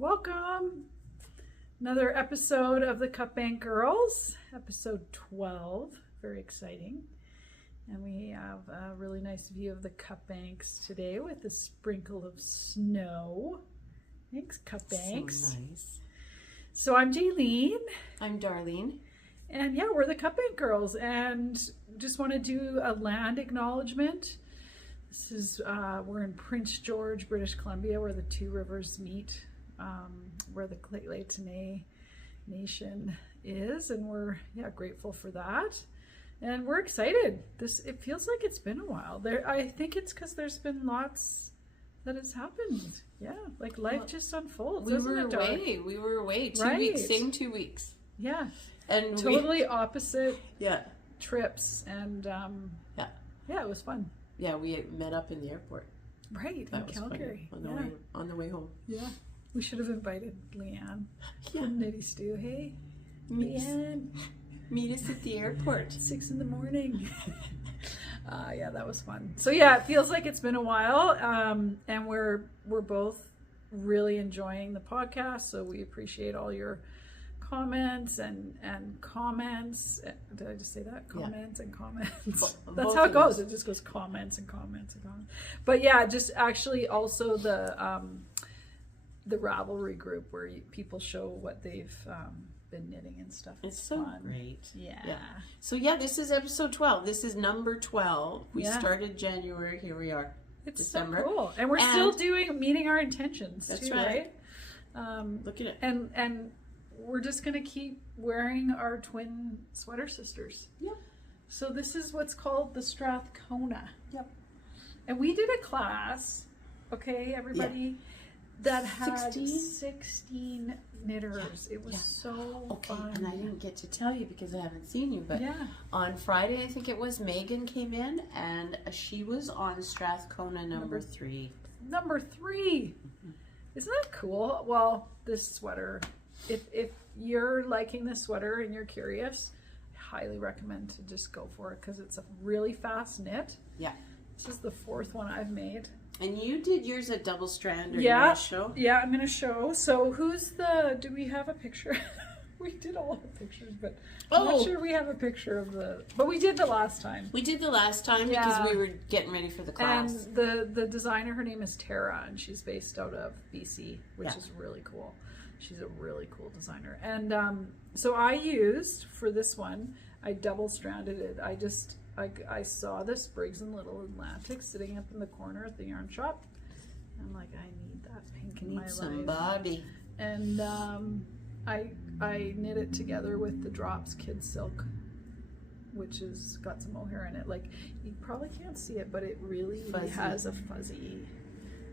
Welcome. Another episode of the Cup Bank Girls, episode 12. Very exciting. And we have a really nice view of the Cup Banks today with a sprinkle of snow. Thanks, Cup Banks. So nice. So I'm Jaylene. I'm Darlene. And yeah, we're the Cup Bank Girls, and just want to do a land acknowledgement. This is, we're in Prince George, British Columbia, where the two rivers meet, where the Lheidli Nation is, and we're grateful for that. And we're excited. It feels like it's been a while. I think it's because there's been lots that has happened. Yeah, like life just unfolds. We were away 2 weeks, same 2 weeks. Yeah. And totally opposite yeah trips, and it was fun. Yeah, we met up in the airport. Right, in Calgary. On the way home. Yeah. We should have invited Leanne. Yeah. Nitty Stew. Hey, Leanne. Meet us at the airport. 6 a.m. Yeah, that was fun. So yeah, it feels like it's been a while, and we're both really enjoying the podcast. So we appreciate all your comments and comments. Did I just say that? Comments and comments. That's how it goes. It just goes comments and comments and comments. But yeah, just actually also the Ravelry group where people show what they've been knitting and stuff. It's so fun. Great. Yeah. So yeah, this is episode 12. This is number 12. We started January. Here we are. It's December. So cool. And we're still meeting our intentions. That's too, right. Look at it. And we're just going to keep wearing our twin sweater sisters. Yep. So this is what's called the Strathcona. Yep. And we did a class, okay, everybody, that had 16 knitters. It was so fun. And I didn't get to tell you because I haven't seen you, but on Friday, I think it was, Megan came in and she was on Strathcona number 3. Number 3. Mm-hmm. Isn't that cool? Well, this sweater, if you're liking this sweater and you're curious, I highly recommend to just go for it because it's a really fast knit. Yeah. This is the 4th one I've made. And you did yours a double strand, or you want to show? Yeah, I'm going to show. So do we have a picture? We did all the pictures, but I'm not sure we have a picture of but we did the last time. We did the last time because we were getting ready for the class. And the designer, her name is Tara, and she's based out of BC, which is really cool. She's a really cool designer. And so I used, for this one, I double stranded it. I saw the Briggs and Little Atlantic sitting up in the corner at the yarn shop. I'm like, I need that pink in my life. Some body. And I knit it together with the Drops Kid Silk, which has got some mohair in it. Like, you probably can't see it, but it really has a fuzzy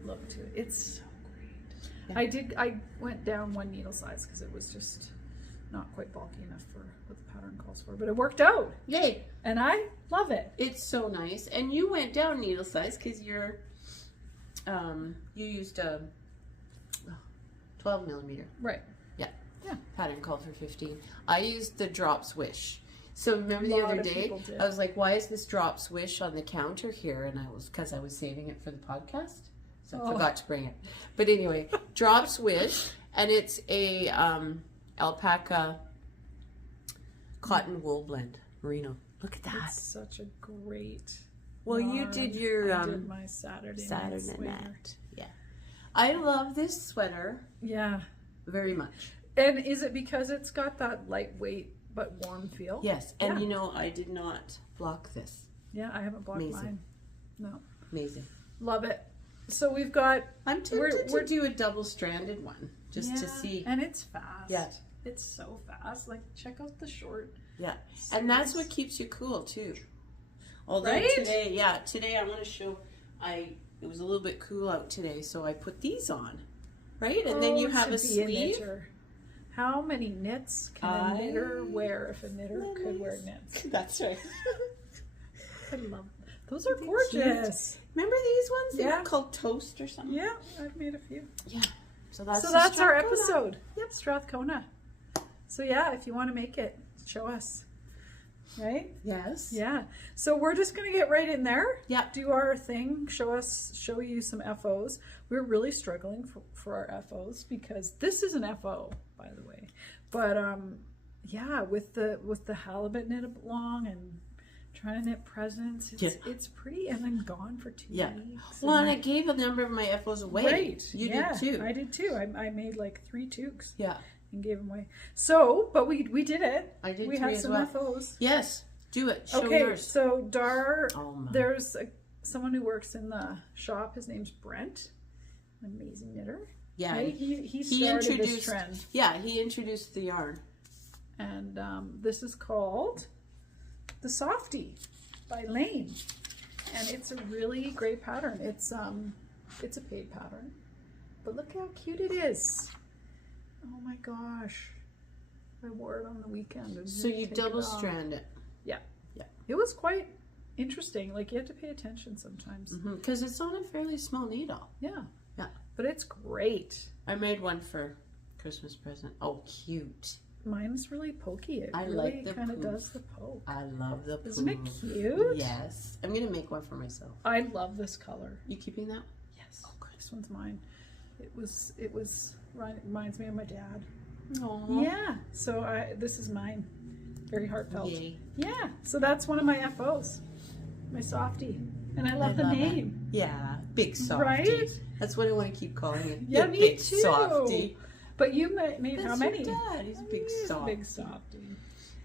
look to it. It's so great. Yeah. I went down 1 needle size because it was just not quite bulky enough for what the pattern calls for, but it worked out. Yay. And I love it. It's so nice. And you went down needle size because you used a 12 millimeter. Right. Yeah. Pattern called for 15. I used the Drop Swish. So remember the other day, I was like, why is this Drop Swish on the counter here? And because I was saving it for the podcast. So I forgot to bring it. But anyway, Drop Swish, and it's a alpaca cotton wool blend, merino. Look at that. It's such a great yarn. You did your I did my Saturday night. Yeah. I love this sweater. Yeah. Very much. And is it because it's got that lightweight but warm feel? Yes. And you know, I did not block this. Yeah, I haven't blocked mine. No. Amazing. Love it. So we've got... I'm tempted to do a double-stranded one just to see. And it's fast. Yeah. It's so fast. Like, check out the short. Yeah. And that's what keeps you cool, too. Although today I want to show, it was a little bit cool out today, so I put these on, right? And then you have a sleeve. How many knits can a knitter wear if a knitter could wear knits? That's right. I love them. Those are gorgeous. Remember these ones? They were called Toast or something. Yeah, I've made a few. Yeah. So that's our episode. Yep, Strathcona. So yeah, if you want to make it, show us. right? Yes. Yeah. So we're just gonna get right in there. Yeah. Do our thing. Show you some FOs. We're really struggling for our FOs because this is an FO, by the way. But yeah, with the halibut knit along and trying to knit presents, it's pretty, and I'm gone for 2 weeks. Well, and I gave a number of my FOs away. Right. You did too. I did too. I made like 3 toques. Yeah. And gave them away. So, but we did it. I did. We have some FOs. Yes, do it. Show okay, yours. so there's someone who works in the shop. His name's Brent, an amazing knitter. Yeah, right? He started this trend. Yeah, he introduced the yarn. And this is called the Softie by Lane, and it's a really great pattern. It's a paid pattern, but look how cute it is. Oh my gosh. I wore it on the weekend. So you double strand it. Yeah. Yeah. It was quite interesting. Like, you have to pay attention sometimes. Because it's on a fairly small needle. Yeah. Yeah. But it's great. I made one for Christmas present. Oh, cute. Mine's really pokey. It really like the kind of poof. does the poke. I love the poof. Isn't it cute? Yes. I'm going to make one for myself. I love this color. You keeping that? Yes. Oh, good. This one's mine. It reminds me of my dad. Aww. Yeah. So this is mine. Very heartfelt. Yay. Yeah. So that's one of my FOs. My Softie. And I love the name. It. Yeah. Big Softie. Right? That's what I want to keep calling it. Yeah, me big too. Softie. But you made how many? Your dad. He's a big Softie. Big Softie.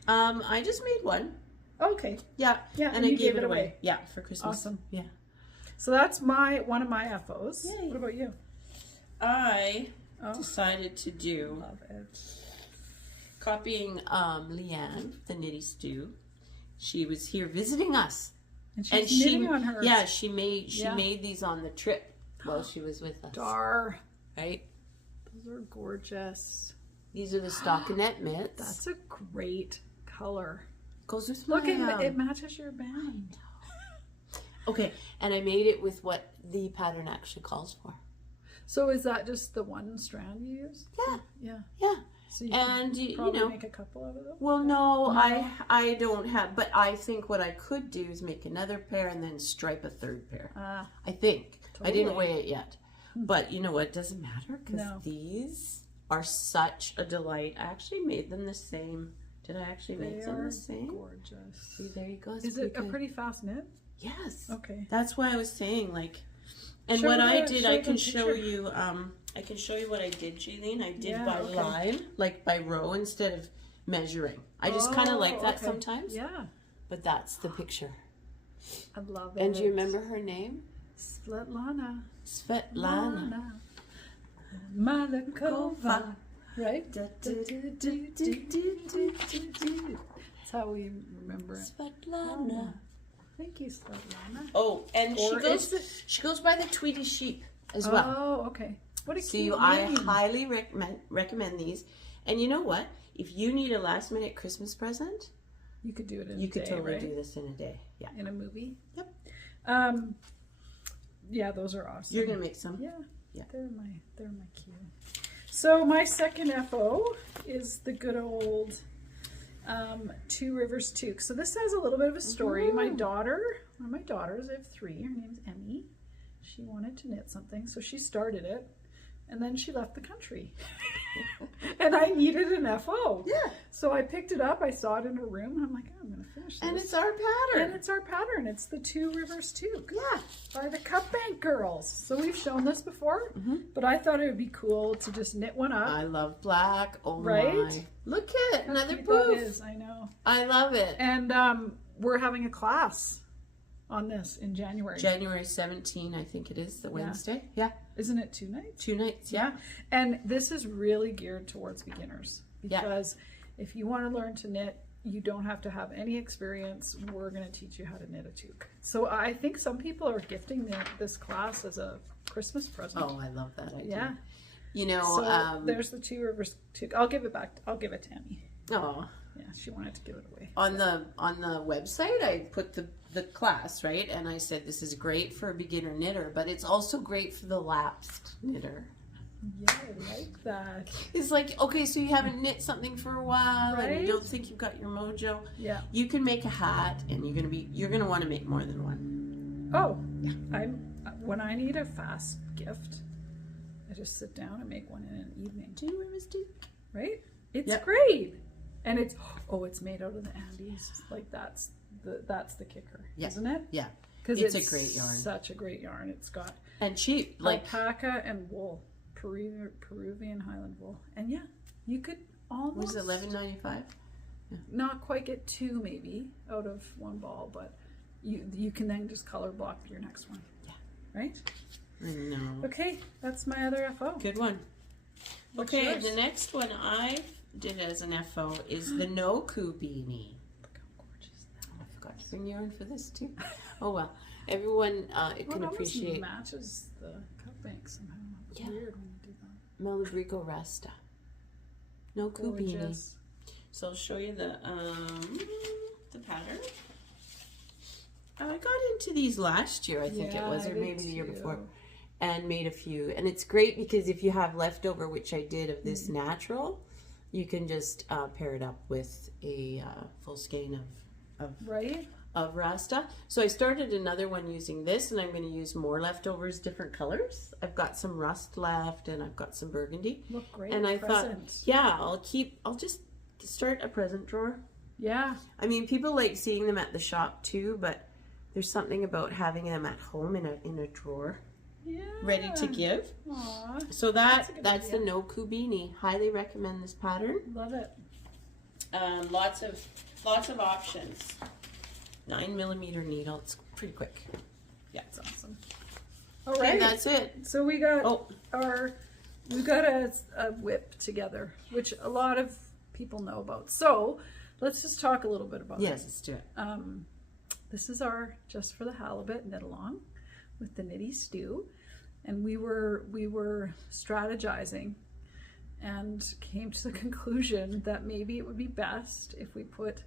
I just made one. Okay. Yeah. Yeah. And I gave it away. Yeah, for Christmas. Awesome. Yeah. So that's one of my FOs. Yay. What about you? I decided to do Love it. copying Leanne, the Knitty Stew. She was here visiting us. And she's knitting on hers. Yeah, she made these on the trip while she was with us. Dar. Right? Those are gorgeous. These are the stockinette mitts. That's a great color. Goes with Look, my it matches your band. Okay, and I made it with what the pattern actually calls for. So is that just the one strand you use? Yeah. Yeah. Yeah. So you and you know, make a couple of them? Well, no, I don't have, but I think what I could do is make another pair and then stripe a third pair. I think. Totally. I didn't weigh it yet. But you know what? It doesn't matter because these are such a delight. I actually made them the same. Did I actually make them the same? Gorgeous. See, there you go. Is it a pretty fast knit? Yes. Okay. That's why I was saying, like, and what I did, I can show you. I can show you what I did, Jaylene. I did by line, like by row, instead of measuring. I just kind of like that sometimes. Yeah. But that's the picture. I love it. And do you remember her name? Svetlana. Svetlana. Malakova. Right? That's how we remember it. Svetlana. Thank you, Svetlana. Oh, and she goes by the Tweety Sheep as well. Oh, okay. What a cute name. I highly recommend these. And you know what? If you need a last minute Christmas present, you could do it in a day. You could totally right? do this in a day. Yeah. In a movie. Yep. Yeah, those are awesome. You're gonna make some. Yeah. Yeah. They're my cue. So my second FO is the good old Two Rivers Toque. So this has a little bit of a story. Ooh. One of my daughters, I have 3. Her name's Emmy. She wanted to knit something, so she started it, and then she left the country. And I needed an FO. Yeah. So I picked it up. I saw it in her room, and I'm like, oh, I'm going to finish this. And it's our pattern. It's the Two Rivers Toque. Yeah. By the Cupbank Girls. So we've shown this before, but I thought it would be cool to just knit one up. I love black. Oh right? My. Look at another poof. poof. That is, I know. I love it. And we're having a class on this in January. January 17, I think it is, the Wednesday. Yeah. Isn't it 2 nights? 2 nights, yeah. And this is really geared towards beginners. Because if you want to learn to knit, you don't have to have any experience. We're going to teach you how to knit a toque. So I think some people are gifting this class as a Christmas present. Oh, I love that idea. Yeah. You know, so there's the Two Rivers Toque. I'll give it back. I'll give it to Tammy. Oh. Yeah, she wanted to give it away. On the website, I put the class, right? And I said this is great for a beginner knitter, but it's also great for the lapsed knitter. Yeah, I like that. It's like, okay, so you haven't knit something for a while and Right? you don't think you've got your mojo. Yeah. You can make a hat and you're gonna want to make more than one. Oh, when I need a fast gift, I just sit down and make one in an evening. Do you mistake? Right? It's Yep. great. And it's made out of the Andes. Like that's the kicker, Yeah. isn't it? Yeah. Because It's a great yarn. Such a great yarn. It's got And cheap, like alpaca and wool, Peruvian Highland wool, and yeah, you could almost was it $11.95? not quite get two maybe out of one ball, but you can then just color block your next one. Yeah. Right? I know. Okay, that's my other FO. Good one. What's Okay, yours? the next one I did as an FO is the No Coup beanie. Look how gorgeous that Oh, I forgot to bring yarn for this too. Oh well, everyone it can appreciate. It matches the cup bank somehow. It's Yeah. weird when you do that. Malabrigo Rasta. No Coup beanie. Gorgeous. So I'll show you the pattern. I got into these last year, I think it was, I or did maybe the year too. before, and made a few. And it's great because if you have leftover, which I did of this natural, you can just pair it up with a full skein Right? of Rasta. So I started another one using this, and I'm going to use more leftovers, different colors. I've got some rust left, and I've got some burgundy. Look great. And I present. thought, yeah, I'll just start a present drawer. Yeah. I mean, people like seeing them at the shop too, but there's something about having them at home in a drawer, Yeah. ready to give. Aw. So That's a good that's the idea. No Coup beanie. Highly recommend this pattern. Love it. Lots of options. 9mm needle. It's pretty quick. Yeah. That's awesome. All Okay, right. that's it. So we got Oh, we got a whip together, which a lot of people know about. So let's just talk a little bit about yes, let's do it. it. This is our Just for the Halibut knit along with the Knitty Stew, and we were strategizing and came to the conclusion that maybe it would be best if we put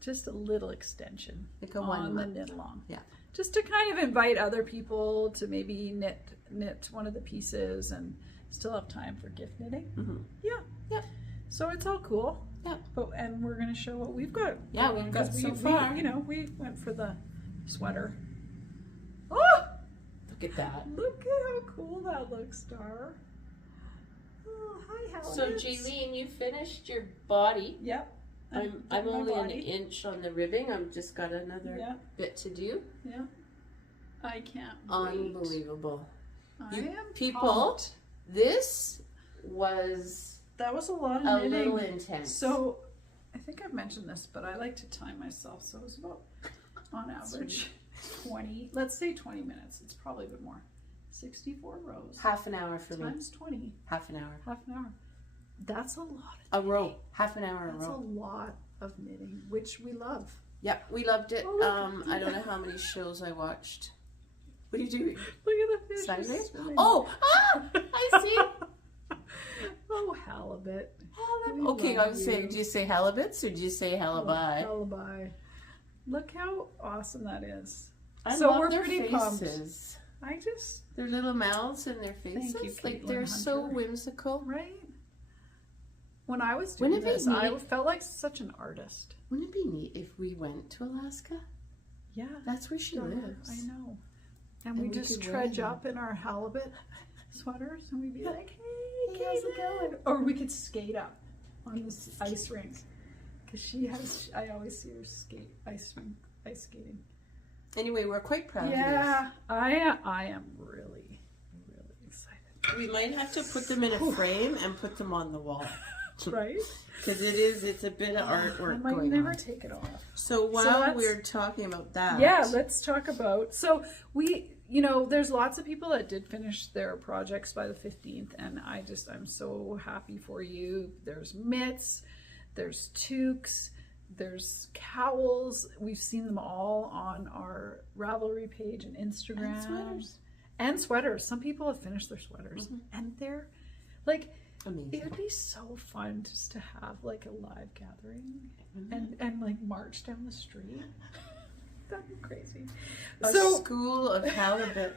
just a little extension Like a on 1 the month. knit along. Yeah. Just to kind of invite other people to maybe knit one of the pieces and still have time for gift knitting. Mm-hmm. Yeah. Yeah. So it's all cool. Yeah. And we're gonna show what we've got. Yeah, we've got Because so far. we went for the sweater. Oh, Look at that. look at how cool that looks, Star. Oh, hi, Helen. So Jaylene, you finished your body. Yep. I'm Did my only an body. inch on the ribbing. I've just got another Yeah. bit to do. Yeah. I can't wait. Unbelievable. I You am people, pumped. This was That was a lot of a knitting. little intense. So, I think I've mentioned this, but I like to time myself. So it was about, on average, 20. Let's say 20 minutes. It's probably a bit more. 64 rows half an hour for me. times 20. Half an hour. Half an hour. That's a lot. A row. Half an hour a That's a row. lot of knitting, which we love. Yep, we loved it. Oh, look at I don't know how many shows I watched. What are you doing? Look at the fish. Sideways? swimming. Oh, I see. Oh, halibut. Halibut. We Okay, I love was you. saying, do you say halibuts or do you say halibi? Halibi. Look how awesome that is. I So love we're their pretty pumped. faces. I just, Their little mouths and their faces. you, Like Caitlin they're so Hunter. whimsical. right? When I was doing Wouldn't it be this, I neat? felt like such an artist. Wouldn't it be neat if we went to Alaska? Yeah. That's where she Sure, lives. I know. And And we we just could wear trudge them. up in our halibut sweaters and we'd be like, hey, Hey, how's it Caitlin. going? Or we could skate up on this ice rink. Because I always see her ice skating. Anyway, we're quite proud of Yeah, I am really, really excited. these. We might have to put them in a frame and put them on the wall. Right? Because it's a bit of I artwork might going never on. take it off. So while that's- we're talking about that. Yeah, let's talk about, so there's lots of people that did finish their projects by the 15th, and I'm so happy for you. There's mitts, there's toques, there's cowls. We've seen them all on our Ravelry page and Instagram. And sweaters. And sweaters. Some people have finished their sweaters, and they're like, Amazing. it would be so fun just to have like a live gathering and like march down the street. That'd be crazy. A So school of halibut.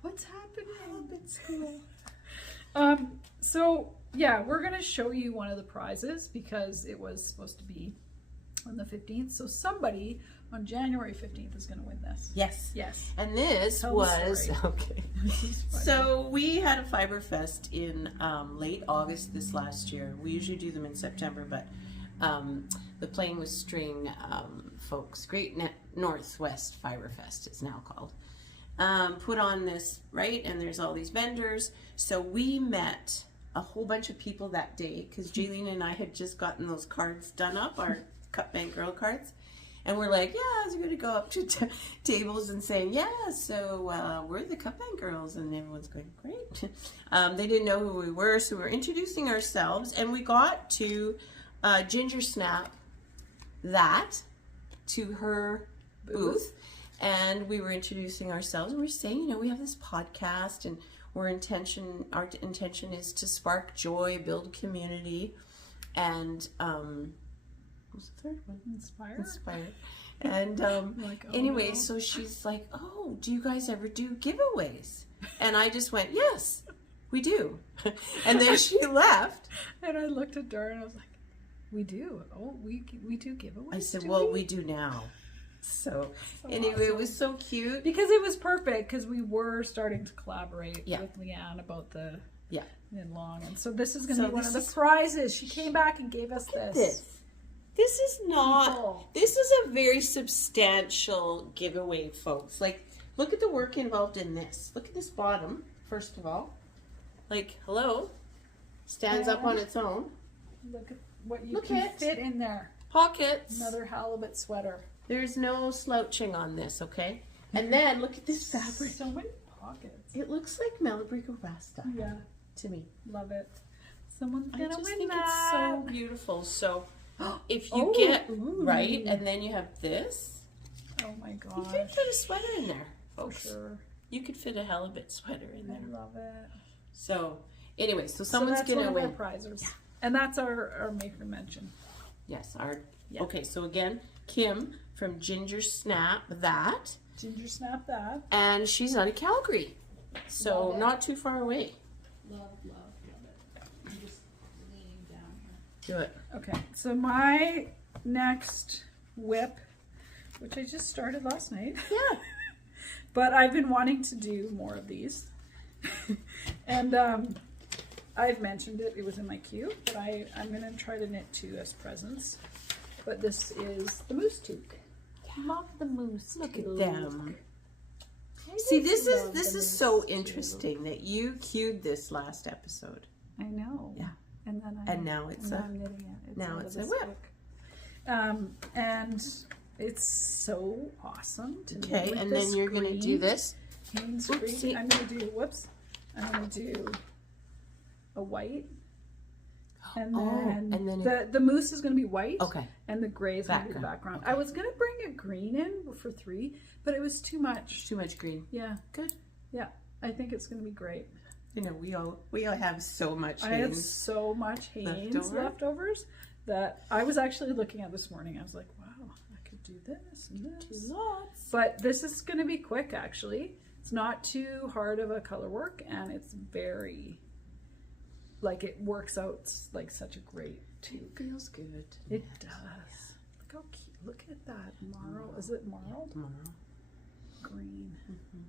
what's happening? Halibut school. So yeah, we're gonna show you one of the prizes because it was supposed to be on the 15th. So somebody on January 15th is gonna win this. Yes. Yes. And this Tell the was story. okay. So we had a Fiber Fest in late August this last year. We usually do them in September, but the Playing with String folks, Great Northwest Fiber Fest it's now called, put on this, right? And there's all these vendors. So we met a whole bunch of people that day because Jaylene and I had just gotten those cards done up, our Cup Bank Girl cards. And we're like, yeah, I was going to go up to tables and saying, yeah, so we're the Cup Bank Girls. And everyone's going, great. They didn't know who we were, so we were introducing ourselves. And we got to Ginger Snap that to her booth. And we were introducing ourselves. And we were saying, you know, we have this podcast and our intention is to spark joy, build community, and what's the third one? Inspire. And like, anyway, no. So she's like, oh, do you guys ever do giveaways? And I just went, yes, we do. And then she left. And I looked at Dar and I was like, we do. Oh, we do giveaways. I said, well, we do now. So anyway, awesome. It was so cute. Because it was perfect because we were starting to collaborate with Leanne about the Min Long. And so this is going to be one of the prizes. She came back and gave us this. This is not, this is a very substantial giveaway, folks. Like, look at the work involved in this. Look at this bottom, first of all. Like, hello, stands up on its own. Look at what you can fit in there. Pockets. Another halibut sweater. There's no slouching on this, okay? And then look at this fabric. So many pockets. It looks like Malabrigo Rasta. Yeah. To me. Love it. Someone's gonna win that. I just think it's so beautiful. So if you get right, and then you have this. Oh my gosh. You could fit a sweater in there, folks. For sure. You could fit a halibut sweater in there. I love it. So anyway, so someone's gonna win. Our prizes. Yeah. And that's our maker mention. Yes, okay, so again, Kim from Ginger Snap that. Ginger Snap that. And she's out of Calgary. So not too far away. Love it. I'm just leaning down Do here. it. Okay, so my next whip, which I just started last night. Yeah. But I've been wanting to do more of these. And I've mentioned it. It was in my queue, but I'm going to try to knit 2 as presents. But this is the moose toque. Love the moose. Look toque. at them. See, this is so interesting that you cued this last episode. I know. Yeah. And then now it's I'm knitting it. Now it's a whip. And it's so awesome to knit. Okay, and then you're going to do this. I'm going to do I'm going to do a white. And then the moose is going to be white. Okay. And the gray is going to be the background. Okay. I was going to bring a green in for 3, but it was too much. Too much green. Yeah. Good. Yeah. I think it's going to be great. You know, we all have so much Hanes. I have so much Hanes leftovers that I was actually looking at this morning. I was like, wow, I could do this and this. Lots. But this is going to be quick, actually. It's not too hard of a color work, and it's very, like, it works out like such a great toque. It feels good. It does. Look how cute. Look at that marl. Is it marl? Marl. Green. Mm-hmm.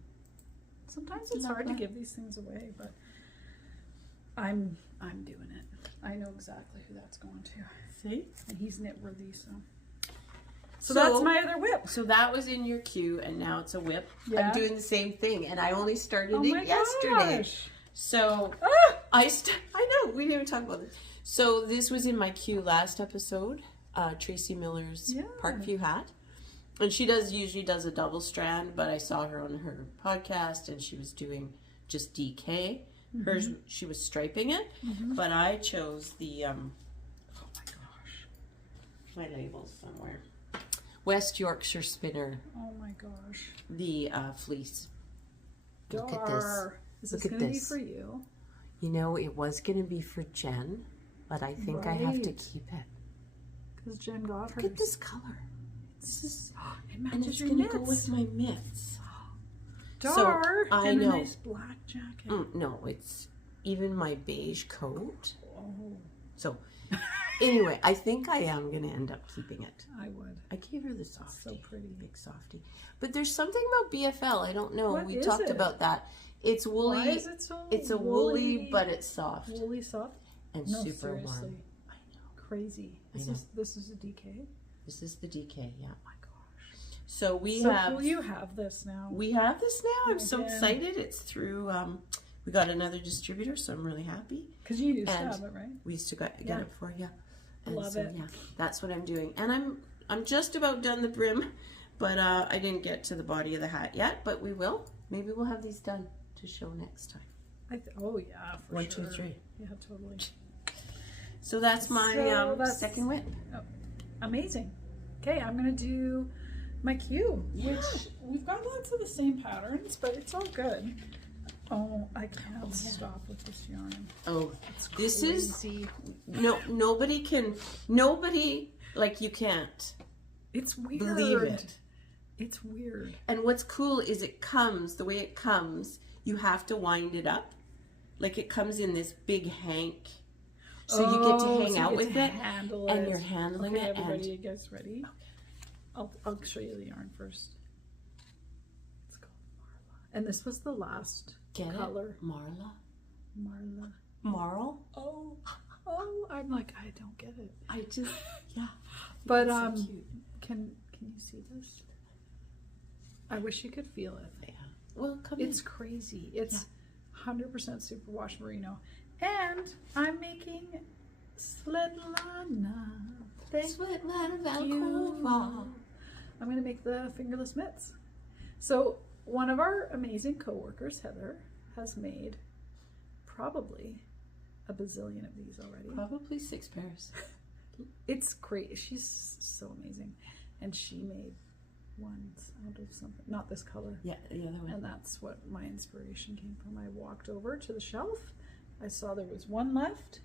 Sometimes it's hard to give these things away, but I'm doing it. I know exactly who that's going to. See? And he's knit worthy, so that's my other whip. So that was in your queue, and now it's a whip. Yeah. I'm doing the same thing, and I only started it yesterday. Gosh. So I know we didn't even talk about this. So this was in my queue last episode. Tracy Miller's Parkview hat, and she usually does a double strand, but I saw her on her podcast, and she was doing just DK. Hers, she was striping it, but I chose the oh my gosh, my label's somewhere. West Yorkshire Spinner. Oh my gosh. The fleece. Look at this. Is this going to be for you? You know, it was going to be for Jen, but I think I have to keep it. Because Jen got hers. Look at this color. This is, it matches and it's your going to knits. go with my mitts. Dar, I and know. a nice black jacket. No, it's even my beige coat. Oh. So anyway, I think I am going to end up keeping it. I would. I gave her the softie. So pretty. Big softie. But there's something about BFL. I don't know. What we is talked it? about that. It's woolly. Why is it so It's a woolly, but it's soft. Woolly soft? And No, super warm. seriously. I know. Crazy. This is a DK? This is the DK, yeah. Oh my gosh. So we So have... cool you have this now. We have this now. I'm so Again. excited. It's through... we got another distributor, so I'm really happy. Because you used to And have it, right? We used to get Yeah. it before, yeah. And Love so, it. yeah, that's what I'm doing. And I'm just about done the brim, but I didn't get to the body of the hat yet, but we will. Maybe we'll have these done to show next time. Oh yeah, for 1, sure. 2, 3. Yeah, totally. So that's my that's second whip. Amazing. Okay, I'm gonna do my cue, which we've got lots of the same patterns, but it's all good. Oh, I can't stop with this yarn. Oh, It's this crazy. nobody, like, you can't It's weird. believe it. It's weird. And what's cool is the way it comes, you have to wind it up. Like, it comes in this big hank. So you get to hang out with it, and you're handling it. Everybody, you guys ready? Okay. I'll show you the yarn first. It's called Marla. And this was the last color. Marla? Marla. Marl? Oh, I'm like, I don't get it. I just, yeah. But so cute. Can you see this? I wish you could feel it. Yeah. Well, It's crazy. It's 100% superwash merino. And I'm making Svetlana. Svetlana Thank you. I'm going to make the fingerless mitts. So one of our amazing coworkers, Heather, has made probably a bazillion of these already. Probably 6 pairs. It's great. She's so amazing. And she made ones out of something, not this color. Yeah, the other one. And that's what my inspiration came from. I walked over to the shelf. I saw there was one left.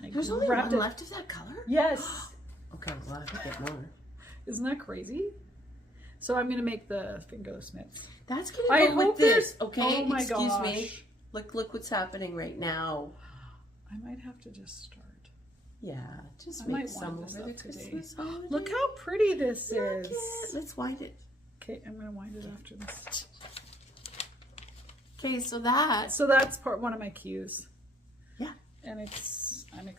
There's only one left of that color? Yes. Okay, we'll have to get more. Isn't that crazy? So I'm going to make the fingerless mitts. That's going to go with this, okay? Oh my Excuse gosh. me. Look what's happening right now. I might have to just start. Yeah, just I make might some wind this over the up today. Christmas holiday. Look how pretty this Look is. it. Let's wind it. Okay, I'm going to wind it after this. Okay, so that's one of my cues. Yeah. And I'm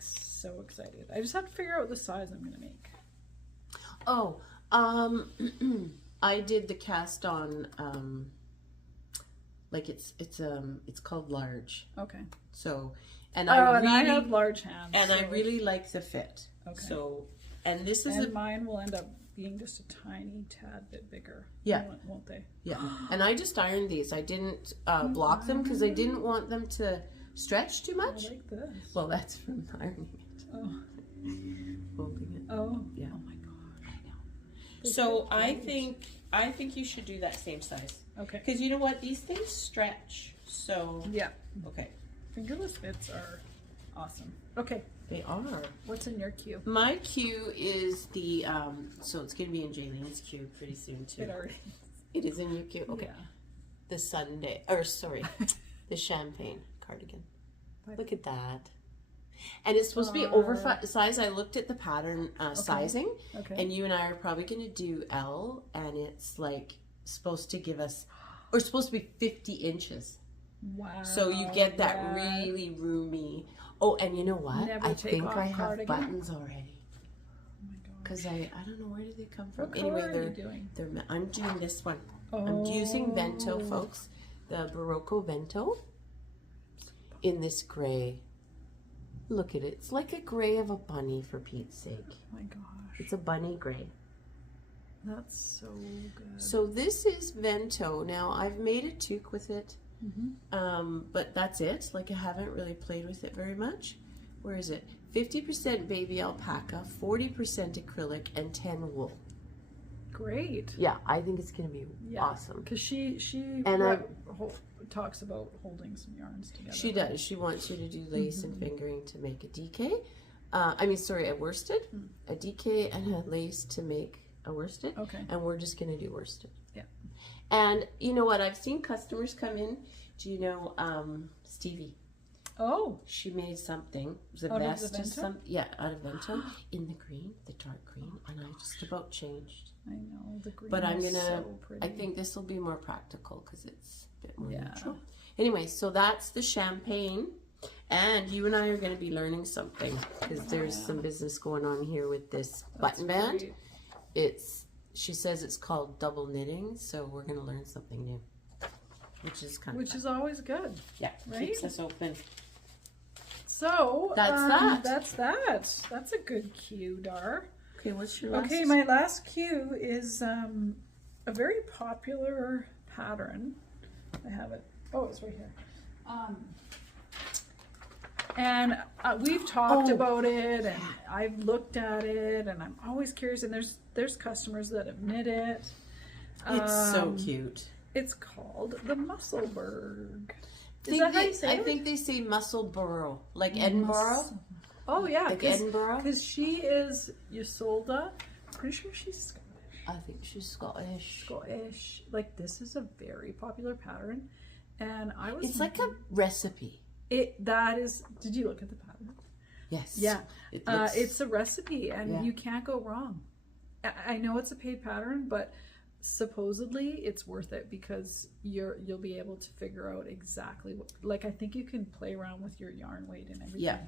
so excited. I just have to figure out the size I'm going to make. Oh, I did the cast on, like it's called large. Okay. So, and I have large hands. and so. I really like the fit. Okay. So, and this is and mine will end up being just a tiny tad bit bigger. Yeah. Won't they? Yeah. And I just ironed these. I didn't block them because I didn't want them to stretch too much. I like this. Well, that's from ironing it. Oh. Folding it. Oh. Yeah. Oh my gosh. I know. So I think you should do that same size. Okay. Because you know what? These things stretch. So. Yeah. Okay. Fingerless mitts are awesome. Okay. They are. What's in your queue? My queue is the, so it's going to be in Jaylene's queue pretty soon too. It already It is in your queue? Okay. Yeah. The Sunday, the champagne cardigan. Look at that. And it's supposed to be oversized. I looked at the pattern sizing, and you and I are probably going to do L, and it's like supposed to give us, or it's supposed to be 50 inches. Wow. So you get that really roomy. Oh, and you know what? I think I have cardigan. buttons already. Oh my gosh. Because I don't know, where did they come from? What color Anyway, are you doing? I'm doing this one. Oh. I'm using Vento, folks. The Barocco Vento in this gray. Look at it. It's like a gray of a bunny, for Pete's sake. Oh my gosh. It's a bunny gray. That's so good. So this is Vento. Now, I've made a toque with it. But that's it. Like, I haven't really played with it very much. Where is it? 50% baby alpaca, 40% acrylic, and 10 wool. Great. Yeah, I think it's gonna be awesome. Because she and talks about holding some yarns together. She does. She wants you to do lace and fingering to make a DK. A worsted, a DK, and a lace to make a worsted. Okay. And we're just gonna do worsted. Yeah. And you know what? I've seen customers come in. Do you know Stevie? Oh. She made something. It was a Out of vest the or Vento? something. Yeah, out of Vento in the green, the dark green, and I just about changed. I know the green. But I'm is gonna. So pretty. I think this will be more practical because it's a bit more Yeah. neutral. Anyway, so that's the champagne, and you and I are going to be learning something because there's some business going on here with this button band. Great. She says it's called double knitting, so we're going to learn something new, which is kind of Which fun. is always good. Yeah, right? keeps us open. So That's that. That's that. That's a good cue, Dar. Okay, what's your last? Okay, my last cue is a very popular pattern. I have it. Oh, it's right here. And we've talked about it, and I've looked at it, and I'm always curious. And there's customers that have knit it. It's so cute. It's called the Musselburgh. Is that how you say it? I think they say Musselburgh, like Edinburgh. Oh yeah, like Edinburgh. Because she is Isolde. Pretty sure she's Scottish. I think she's Scottish. Scottish. Like, this is a very popular pattern, and I was. It's like a recipe. That is. Did you look at the pattern? Yes. Yeah. It's a recipe, and you can't go wrong. I know it's a paid pattern, but supposedly it's worth it because you'll be able to figure out exactly what. Like, I think you can play around with your yarn weight and everything. Yeah.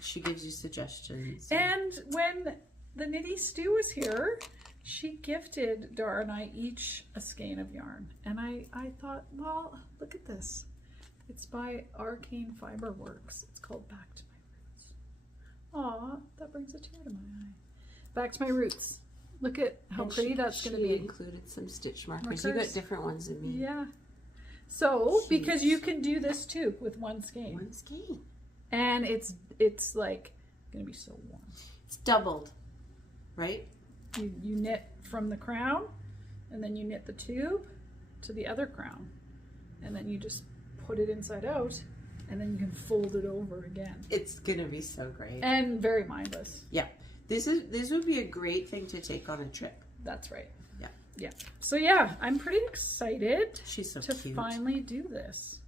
She gives you suggestions. And when the Knitty Stew was here, she gifted Dar and I each a skein of yarn, and I thought, well, look at this. It's by Arcane Fiber Works. It's called Back to My Roots. Aw, that brings a tear to my eye. Back to My Roots. Look at how pretty that's going to be. She included some stitch markers. You got different ones than me. Yeah. So, because you can do this too with one skein. One skein. And it's like going to be so warm. It's doubled, right? You knit from the crown, and then you knit the tube to the other crown, and then you just put it inside out, and then you can fold it over again. It's gonna be so great and very mindless. Yeah, this would be a great thing to take on a trip. That's right. Yeah. So yeah, I'm pretty excited. She's so to cute. Finally do this.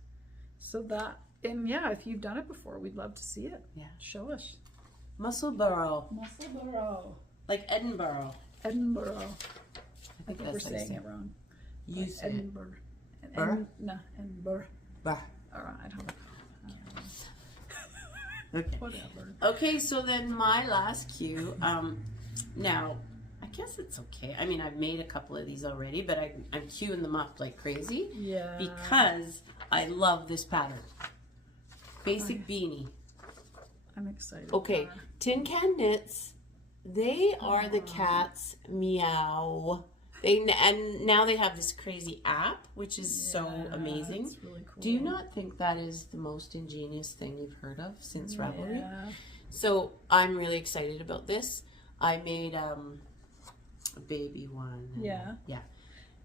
So that, and yeah, if you've done it before, we'd love to see it. Yeah, show us. Musselburgh. Like Edinburgh. Edinburgh. I think we're saying it wrong. You like say Edinburgh. No, Edinburgh. Bah. All right, I don't know. Okay. Whatever. Okay, so then my last cue. Now, I guess it's okay. I mean, I've made a couple of these already, but I'm queuing them up like crazy. Yeah. Because I love this pattern. Basic beanie. I'm excited. Okay, Tin Can Knits. They are the cat's meow. And now they have this crazy app, which is so amazing. It's really cool. Do you not think that is the most ingenious thing you've heard of since Ravelry? Yeah. So I'm really excited about this. I made a baby one. Yeah.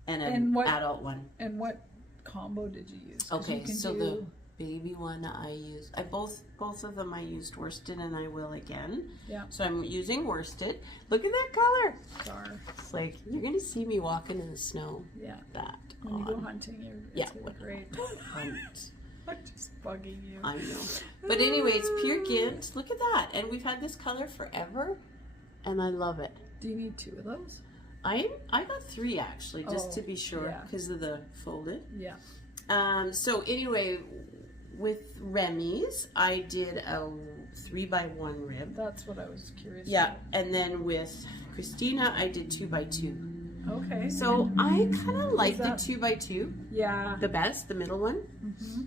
And an adult one. And what combo did you use? Okay, so the baby one I used, both of them I used worsted, and I will again. Yeah. So I'm using worsted. Look at that color. Star. It's like you're gonna see me walking in the snow. Yeah. That. When you go hunting, it's gonna be great. Hunt. I'm just bugging you. I know. But anyway, it's pure Gint. Look at that. And we've had this color forever, and I love it. Do you need 2 of those? I got 3 actually, just to be sure, because of the folded. Yeah. So anyway, with Remy's, I did a 3x1 rib. That's what I was curious about. And then with Christina, I did 2x2. Okay. So I kind of like the 2x2. Yeah. The best, the middle one. Mm-hmm.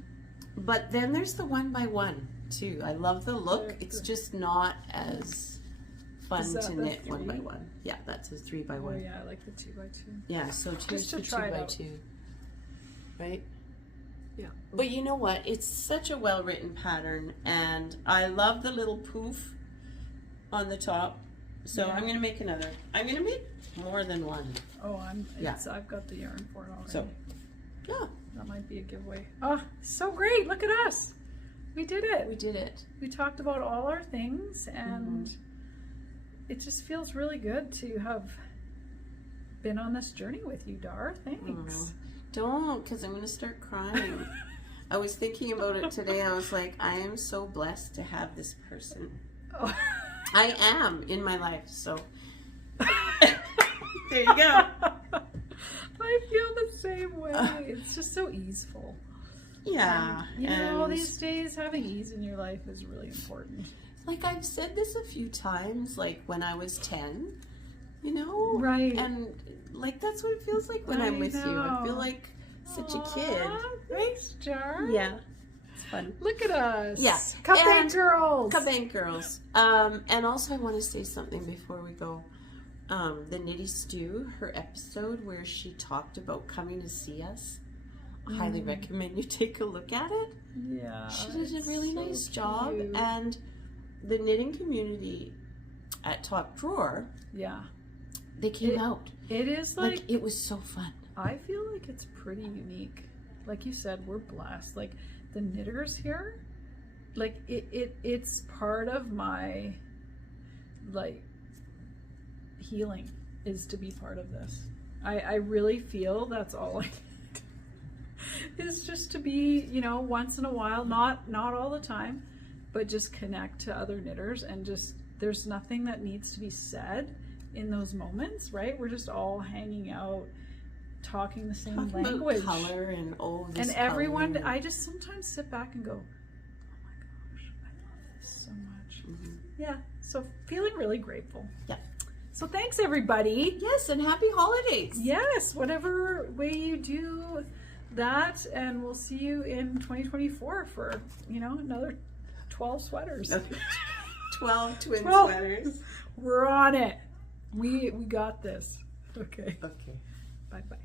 But then there's the 1x1 too. I love the look. It's just not as fun to knit 1x1. Yeah, that's a 3x1. Oh yeah, I like the 2x2. Yeah, so here's the 2x2. Right? Yeah. But you know what? It's such a well-written pattern, and I love the little poof on the top. So I'm going to make another. I'm going to make more than one. Oh, I've got the yarn for it already. So, yeah. That might be a giveaway. Oh, so great. Look at us. We did it. We did it. We talked about all our things, and it just feels really good to have been on this journey with you, Dar. Thanks. Don't, because I'm going to start crying. I was thinking about it today. I was like, I am so blessed to have this person. Oh. I am in my life, so there you go. I feel the same way. It's just so easeful. Yeah. And, you know, these days having ease in your life is really important. Like I've said this a few times, like when I was 10, you know? Right. And like that's what it feels like when I'm with you. I feel like such a kid. Thanks, Jar. Yeah. It's fun. Look at us. Yeah. Cupbank girls. Cupbank girls. And also I want to say something before we go. The Nitty Stew, her episode where she talked about coming to see us. I highly recommend you take a look at it. Yeah. She did a really nice job. Cute. And the knitting community at Top Drawer, yeah, they came out. It is like it was so fun. I feel like it's pretty unique. Like you said, we're blessed. Like the knitters here, like it's part of my like healing is to be part of this. I really feel that's all I need. Is just to be, you know, once in a while, not all the time, but just connect to other knitters and just, there's nothing that needs to be said in those moments, right? We're just all hanging out, talking the same language. About color and this and everyone, color. I just sometimes sit back and go, oh my gosh, I love this so much. Mm-hmm. Yeah, so feeling really grateful. Yeah. So thanks everybody. Yes, and happy holidays. Yes, whatever way you do that, and we'll see you in 2024 for, you know, another 12 sweaters. 12 twin sweaters. We're on it. We got this. Okay. Okay. Bye-bye.